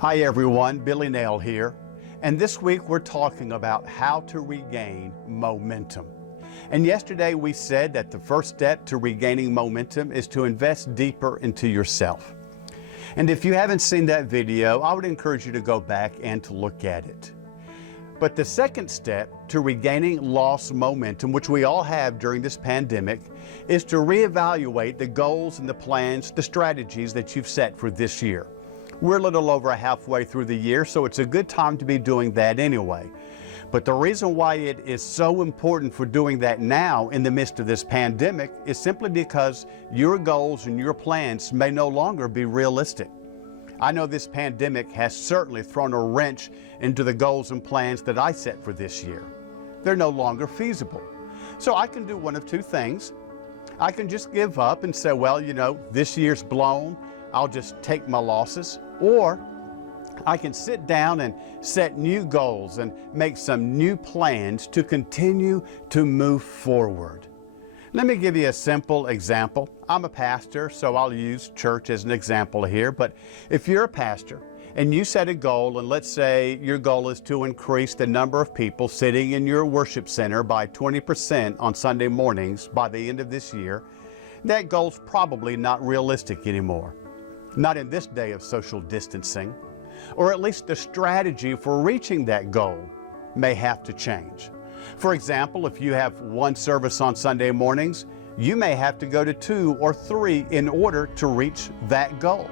Hi everyone, Billy Nale here, and this week we're talking about how to regain momentum. And yesterday we said that the first step to regaining momentum is to invest deeper into yourself. And if you haven't seen that video, I would encourage you to go back and to look at it. But the second step to regaining lost momentum, which we all have during this pandemic, is to reevaluate the goals and the plans, the strategies that you've set for this year. We're a little over halfway through the year, so it's a good time to be doing that anyway. But the reason why it is so important for doing that now in the midst of this pandemic is simply because your goals and your plans may no longer be realistic. I know this pandemic has certainly thrown a wrench into the goals and plans that I set for this year. They're no longer feasible. So I can do one of two things. I can just give up and say, well, this year's blown. I'll just take my losses. Or I can sit down and set new goals and make some new plans to continue to move forward. Let me give you a simple example. I'm a pastor, so I'll use church as an example here. But if you're a pastor and you set a goal, and let's say your goal is to increase the number of people sitting in your worship center by 20% on Sunday mornings by the end of this year, that goal's probably not realistic anymore. Not in this day of social distancing, or at least the strategy for reaching that goal may have to change. For example, if you have one service on Sunday mornings, you may have to go to 2 or 3 in order to reach that goal.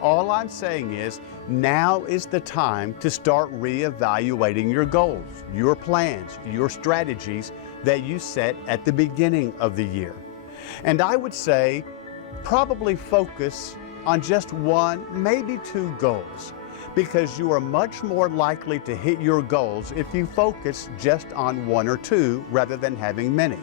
All I'm saying is, now is the time to start reevaluating your goals, your plans, your strategies that you set at the beginning of the year. And I would say, probably focus on just 1, maybe 2 goals, because you are much more likely to hit your goals if you focus just on 1 or 2 rather than having many.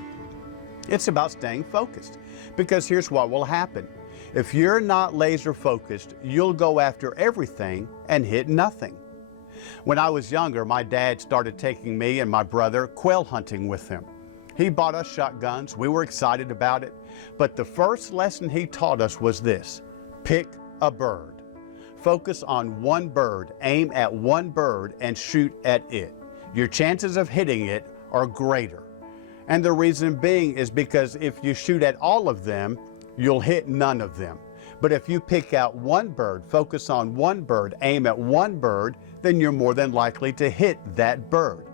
It's about staying focused, because here's what will happen. If you're not laser focused, you'll go after everything and hit nothing. When I was younger, my dad started taking me and my brother quail hunting with him. He bought us shotguns. We were excited about it. But the first lesson he taught us was this: pick a bird. Focus on 1 bird, aim at 1 bird, and shoot at it. Your chances of hitting it are greater. And the reason being is because if you shoot at all of them, you'll hit none of them. But if you pick out 1 bird, focus on 1 bird, aim at 1 bird, then you're more than likely to hit that bird.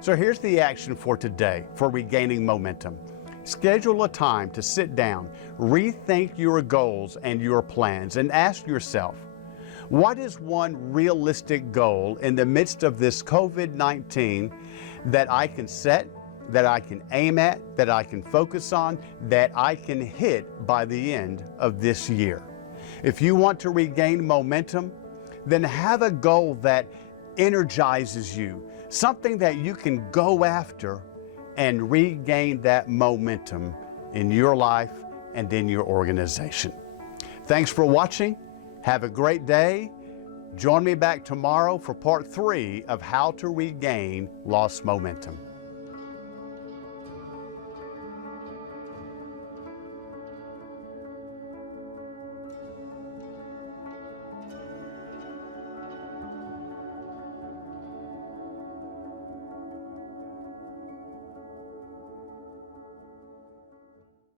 So here's the action for today for regaining momentum. Schedule a time to sit down, rethink your goals and your plans, and ask yourself, what is one realistic goal in the midst of this COVID-19 that I can set, that I can aim at, that I can focus on, that I can hit by the end of this year? If you want to regain momentum, then have a goal that energizes you, something that you can go after and regain that momentum in your life and in your organization. Thanks for watching. Have a great day. Join me back tomorrow for part 3 of how to regain lost momentum.